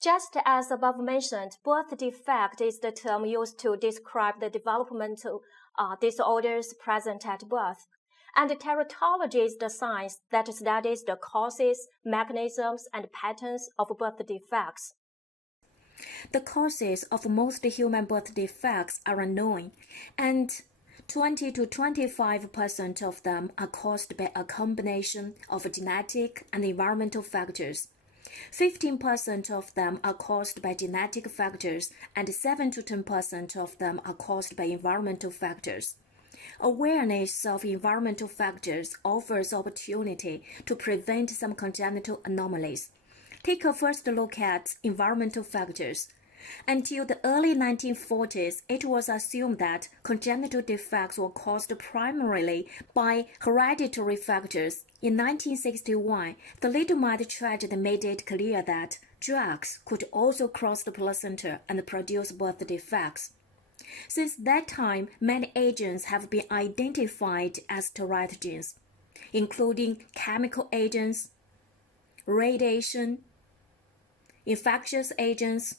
Just as above mentioned, birth defect is the term used to describe the developmental disorders present at birth. And teratology is the science that studies the causes, mechanisms, and patterns of birth defects. The causes of most human birth defects are unknown, and 20 to 25% of them are caused by a combination of genetic and environmental factors. 15% of them are caused by genetic factors, and 7 to 10% of them are caused by environmental factors. Awareness of environmental factors offers opportunity to prevent some congenital anomalies. Take a first look at environmental factors. Until the early 1940s, it was assumed that congenital defects were caused primarily by hereditary factors. In 1961, the thalidomide tragedy made it clear that drugs could also cross the placenta and produce birth defects. Since that time, many agents have been identified as teratogens, including chemical agents, radiation, infectious agents,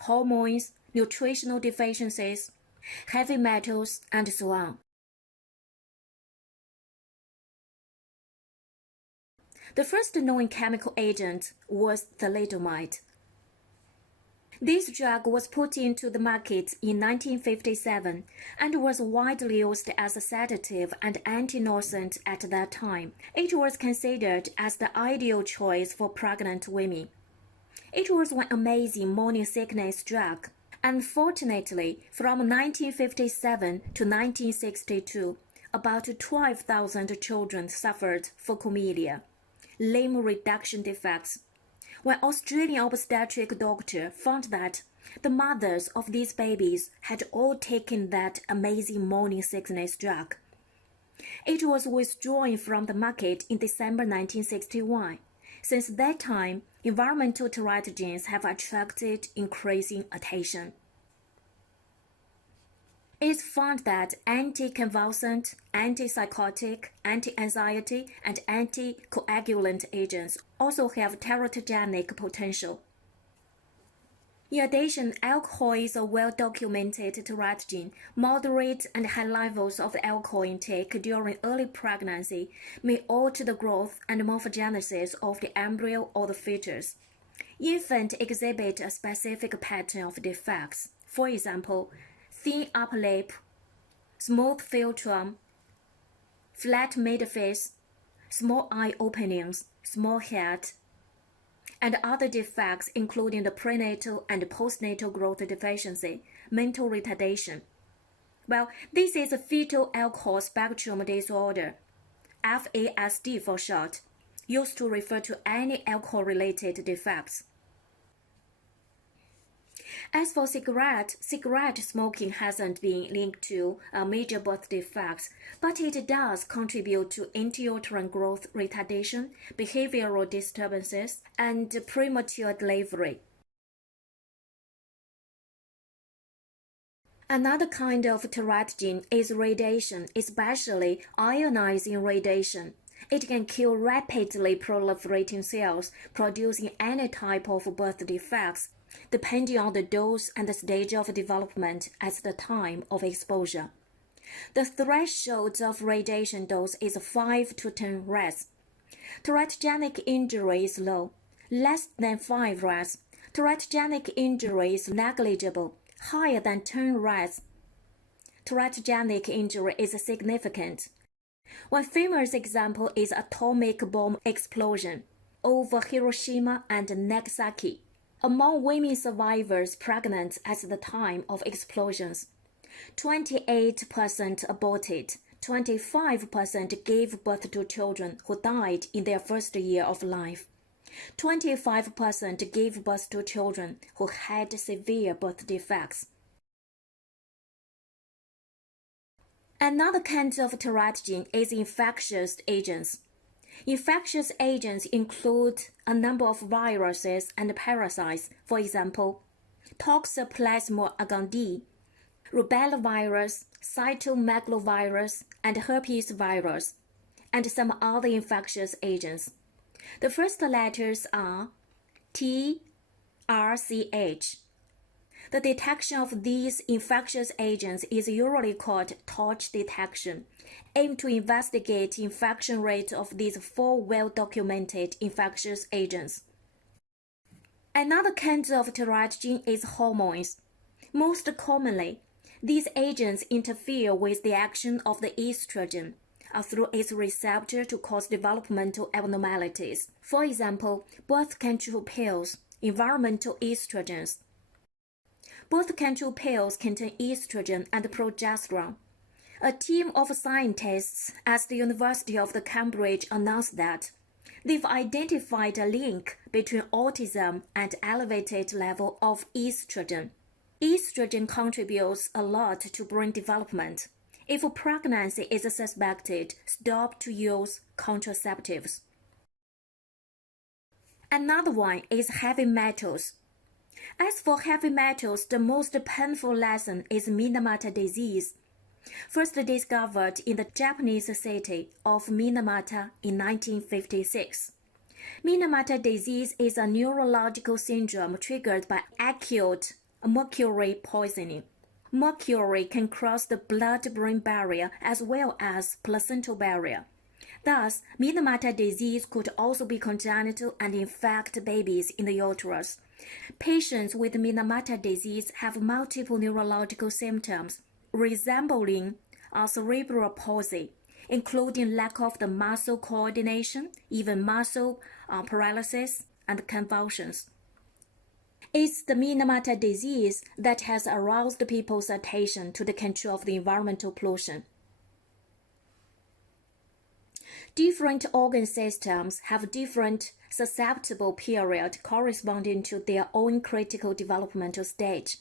hormones, nutritional deficiencies, heavy metals, and so on. The first known chemical agent was thalidomide. This drug was put into the market in 1957 and was widely used as a sedative and antinursant at that time. It was considered as the ideal choice for pregnant women. It was one amazing morning sickness drug. Unfortunately, from 1957 to 1962, about 12,000 children suffered phocomelia, limb reduction defects. One Australian obstetric doctor found that the mothers of these babies had all taken that amazing morning sickness drug. It was withdrawn from the market in December 1961. Since that time, environmental teratogens have attracted increasing attention. It's found that anticonvulsant, antipsychotic, anti-anxiety, and anticoagulant agents also have teratogenic potential. In addition, alcohol is a well-documented teratogen. Moderate and high levels of alcohol intake during early pregnancy may alter the growth and morphogenesis of the embryo or the fetus. Infants exhibit a specific pattern of defects. For example, thin upper lip, smooth philtrum, flat midface, small eye openings, small head, and other defects including the prenatal and postnatal growth deficiency, mental retardation. Well, this is a fetal alcohol spectrum disorder, FASD for short, used to refer to any alcohol-related defects. As for cigarette smoking hasn't been linked to major birth defects, but it does contribute to intrauterine growth retardation, behavioral disturbances, and premature delivery. Another kind of teratogen is radiation, especially ionizing radiation. It can kill rapidly proliferating cells, producing any type of birth defects, depending on the dose and the stage of development at the time of exposure. The threshold of radiation dose is 5 to 10 rads. Teratogenic injury is low, less than 5 rads. Teratogenic injury is negligible, higher than 10 rads. Teratogenic injury is significant. One famous example is atomic bomb explosion over Hiroshima and Nagasaki. Among women survivors pregnant at the time of explosions, 28% aborted, 25% gave birth to children who died in their first year of life. 25% gave birth to children who had severe birth defects. Another kind of teratogen is infectious agents. Infectious agents include a number of viruses and parasites, for example, Toxoplasma gondii, rubella virus, cytomegalovirus, and herpes virus, and some other infectious agents. The first letters are T, RCH. The detection of these infectious agents is usually called torch detection, aimed to investigate infection rate of these 4 well-documented infectious agents. Another kind of teratogen is hormones. Most commonly, these agents interfere with the action of the estrogen through its receptor to cause developmental abnormalities. For example, birth control pills, environmental estrogens. Birth control pills contain estrogen and progesterone. A team of scientists at the University of Cambridge announced that they've identified a link between autism and elevated level of estrogen. Estrogen contributes a lot to brain development. If pregnancy is suspected, stop to use contraceptives. Another one is heavy metals. As for heavy metals, the most painful lesson is Minamata disease, first discovered in the Japanese city of Minamata in 1956. Minamata disease is a neurological syndrome triggered by acute mercury poisoning. Mercury can cross the blood-brain barrier as well as placental barrier. Thus, Minamata disease could also be congenital and infect babies in the uterus. Patients with Minamata disease have multiple neurological symptoms resembling cerebral palsy, including lack of the muscle coordination, even muscle paralysis, and convulsions. It's the Minamata disease that has aroused people's attention to the control of the environmental pollution. Different organ systems have different susceptible period corresponding to their own critical developmental stage.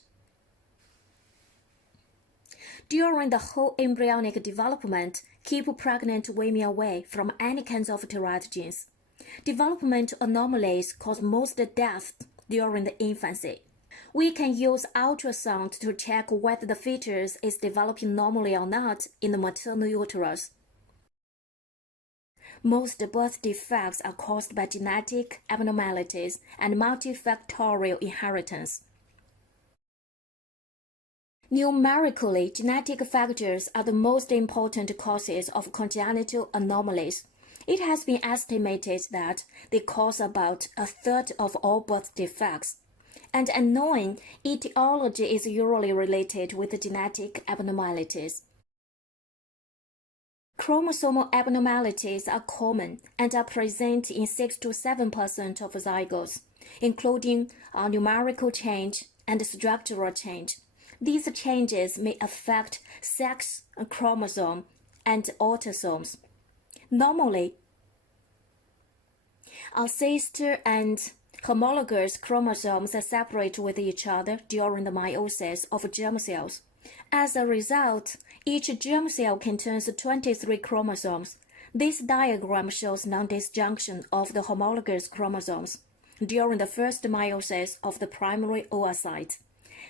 During the whole embryonic development, keep pregnant women away from any kinds of teratogens. Developmental anomalies cause most deaths during the infancy. We can use ultrasound to check whether the fetus is developing normally or not in the maternal uterus. Most birth defects are caused by genetic abnormalities and multifactorial inheritance. Numerically, genetic factors are the most important causes of congenital anomalies. It has been estimated that they cause about a third of all birth defects, and unknown etiology is usually related with genetic abnormalities. Chromosomal abnormalities are common and are present in 6 to 7% of zygotes, including numerical change and structural change. These changes may affect sex chromosome and autosomes. Normally, sister and homologous chromosomes separate with each other during the meiosis of germ cells. As a result, each germ cell contains 23 chromosomes. This diagram shows non-disjunction of the homologous chromosomes during the first meiosis of the primary oocyte.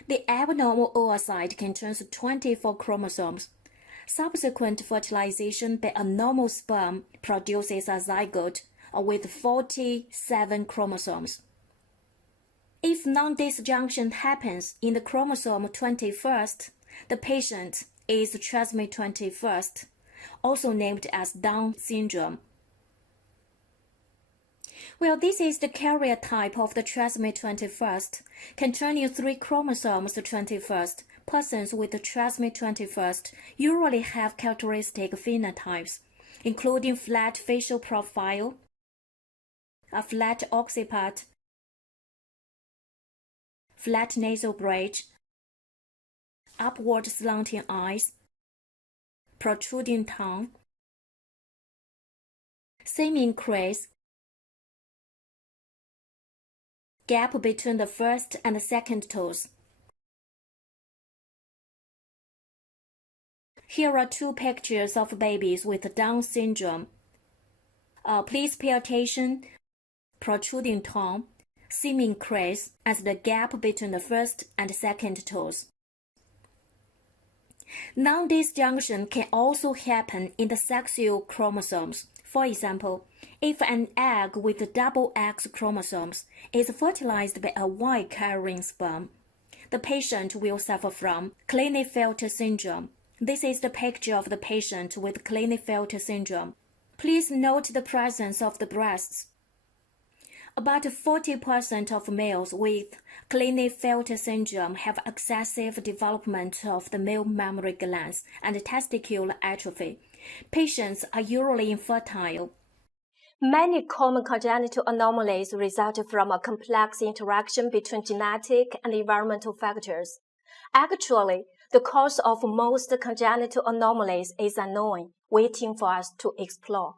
The abnormal oocyte contains 24 chromosomes. Subsequent fertilization by a normal sperm produces a zygote with 47 chromosomes. If non-disjunction happens in the chromosome 21st, the patient is trisomy 21st, also named as Down syndrome. Well, this is the karyotype of the trisomy 21st, containing 3 chromosomes 21st. Persons with the trisomy 21st usually have characteristic phenotypes, including flat facial profile, a flat occiput, flat nasal bridge, upward slanting eyes, protruding tongue, seeming crease, gap between the first and second toes. Here are 2 pictures of babies with Down syndrome. Please pay attention, protruding tongue, seeming crease as the gap between the first and second toes. Non-disjunction can also happen in the sexual chromosomes. For example, if an egg with double X chromosomes is fertilized by a Y-carrying sperm, the patient will suffer from Klinefelter syndrome. This is the picture of the patient with Klinefelter syndrome. Please note the presence of the breasts. About 40% of males with Klinefelter syndrome have excessive development of the male mammary glands and testicular atrophy. Patients are usually infertile. Many common congenital anomalies result from a complex interaction between genetic and environmental factors. Actually, the cause of most congenital anomalies is unknown, waiting for us to explore.